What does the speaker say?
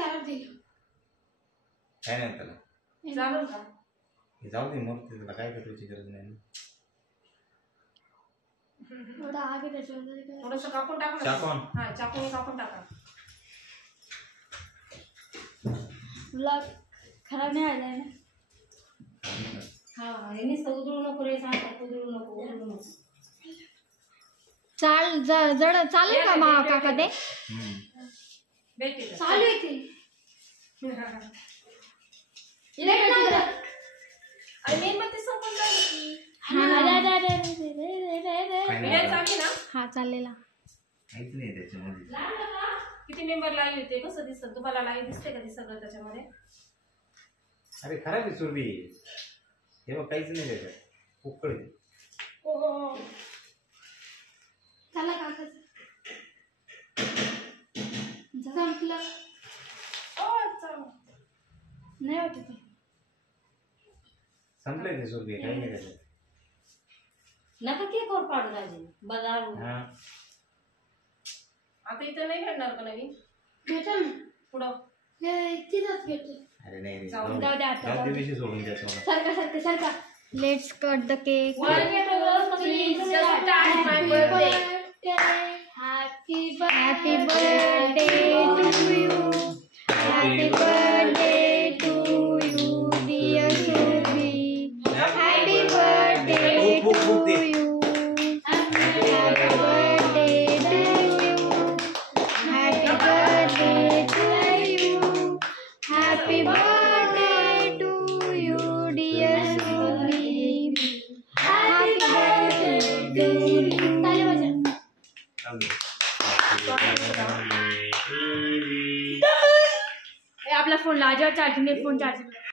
खराब दिलं काय नाही त्याला चालेल का? जाऊ दे मग त्याला काय करायची गरज नाही. थोडा आगे त्याच्यावर थोडंसं कापून टाका ना. चाकून? हा चाकून कापून टाका. ब्लॉग खराब नाही आलाय ना. हा यांनी उधळू नको रे सांगतात उधळू नको. चालेल का मा काका ते भेटते चालू आहे ते मेन मध्ये संपून जाईल. हा चाललेला काहीच नाही त्याच्यामध्ये. किती मेंबर लाईव्ह होते कसं दिसतं तुम्हाला? लाईव्ह दिसते का ते सगळं त्याच्यामध्ये? अरे खराब आहे सुरभी. हे बघ काहीच नाही त्याच्यात उकळ. चला काका संपलं नाही वाटत संपलंय ते सुरभी काही नाही त्याच्यात. नका केक वर पाडू राहिले बदाम. हा आता इथं नाही भेटणार का नवीन? भेटेल पुढं तिथंच भेटेल. अरे नाही जाऊ दे आता, जाऊ दे विषय सोडून द्या मला. सारखा let's cut the cake. Happy birthday to you. Happy birthday to you dear Surabhi. Happy birthday to you. Happy birthday to you. Happy birthday to you. Happy birthday to you dear Surabhi. Happy birthday to you. आपला phone लाजावर charging phone charging